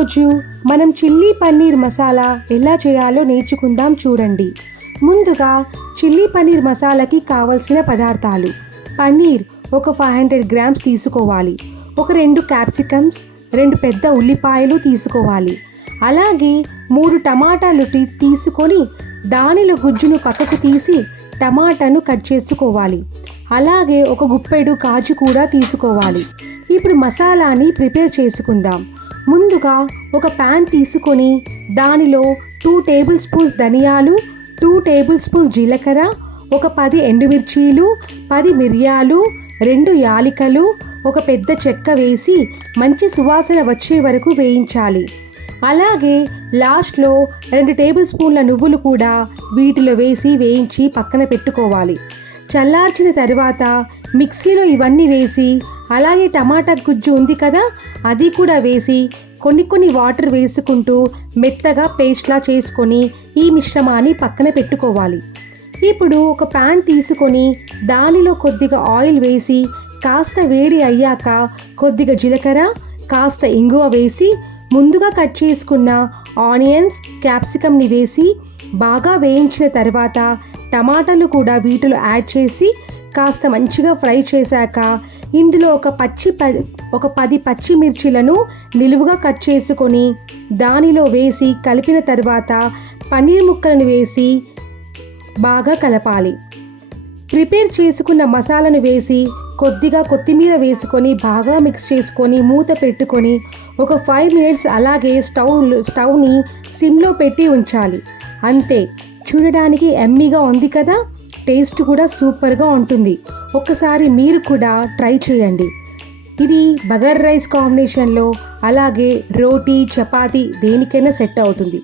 ఈరోజు మనం చిల్లీ పన్నీర్ మసాలా ఎలా చేయాలో నేర్చుకుందాం చూడండి. ముందుగా చిల్లీ పన్నీర్ మసాలాకి కావలసిన పదార్థాలు: పన్నీర్ ఒక 500 గ్రామ్స్ తీసుకోవాలి. ఒక 2 క్యాప్సికమ్స్, 2 పెద్ద ఉల్లిపాయలు తీసుకోవాలి. అలాగే 3 టమాటాలు తీసుకొని దానిలో గుజ్జును పక్కకు తీసి టమాటాను కట్ చేసుకోవాలి. అలాగే ఒక గుప్పెడు కాజు కూడా తీసుకోవాలి. ఇప్పుడు మసాలాని ప్రిపేర్ చేసుకుందాం. ముందుగా ఒక ప్యాన్ తీసుకొని దానిలో 2 టేబుల్ స్పూన్స్ ధనియాలు, 2 టేబుల్ స్పూన్స్ జీలకర్ర, ఒక 10 ఎండుమిర్చీలు, 10 మిరియాలు, 2 యాలకులు, ఒక పెద్ద చెక్క వేసి మంచి సువాసన వచ్చే వరకు వేయించాలి. అలాగే లాస్ట్లో 2 టేబుల్ స్పూన్ల నువ్వులు కూడా వీటిలో వేసి వేయించి పక్కన పెట్టుకోవాలి. చల్లార్చిన తర్వాత మిక్సీలో ఇవన్నీ వేసి, అలాగే టమాటా గుజ్జు ఉంది కదా, అది కూడా వేసి కొన్ని వాటర్ వేసుకుంటూ మెత్తగా పేస్ట్లా చేసుకొని ఈ మిశ్రమాన్ని పక్కన పెట్టుకోవాలి. ఇప్పుడు ఒక ప్యాన్ తీసుకొని దానిలో కొద్దిగా ఆయిల్ వేసి కాస్త వేడి అయ్యాక కొద్దిగా జీలకర్ర, కాస్త ఇంగువ వేసి ముందుగా కట్ చేసుకున్న ఆనియన్స్, క్యాప్సికమ్ని వేసి బాగా వేయించిన తర్వాత టమాటాలు కూడా వీటిలో యాడ్ చేసి కాస్త మంచిగా ఫ్రై చేశాక ఇందులో ఒక 10 పచ్చిమిర్చిలను నిలువుగా కట్ చేసుకొని దానిలో వేసి కలిపిన తర్వాత పన్నీర్ ముక్కలను వేసి బాగా కలపాలి. ప్రిపేర్ చేసుకున్న మసాలాను వేసి కొద్దిగా కొత్తిమీర వేసుకొని బాగా మిక్స్ చేసుకొని మూత పెట్టుకొని ఒక 5 మినిట్స్ అలాగే స్టవ్ని సిమ్లో పెట్టి ఉంచాలి. అంతే, చూడడానికి ఎమ్మీగా ఉంది కదా, టేస్ట్ కూడా సూపర్గా ఉంటుంది. ఒక్కసారి మీరు కూడా ట్రై చేయండి. ఇది బగర్ రైస్ కాంబినేషన్లో, అలాగే రోటీ, చపాతీ దేనికైనా సెట్ అవుతుంది.